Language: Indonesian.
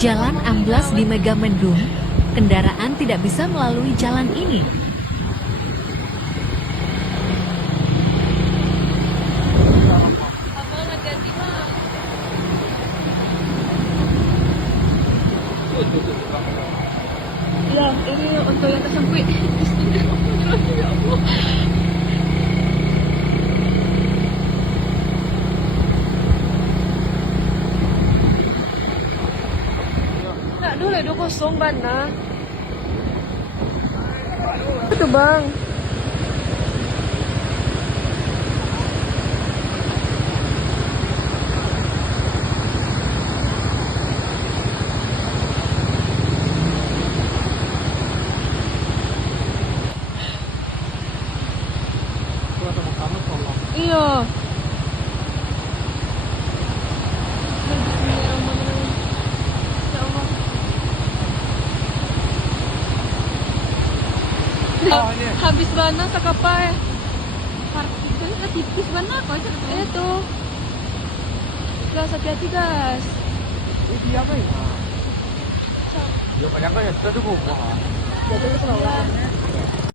Jalan amblas di Megamendung, kendaraan tidak bisa melalui jalan ini. Ya, ini untuk yang tersempit. Ya Allah. Nggak dulu itu kosong mana? Itu bang. Iya. Ya Allah. Habis mana sakapai? Parkir kan tipis mana kau itu. Gas hati-hati gas. Ini apa ya? Ya kadang kan ya sudah cukup. Jadi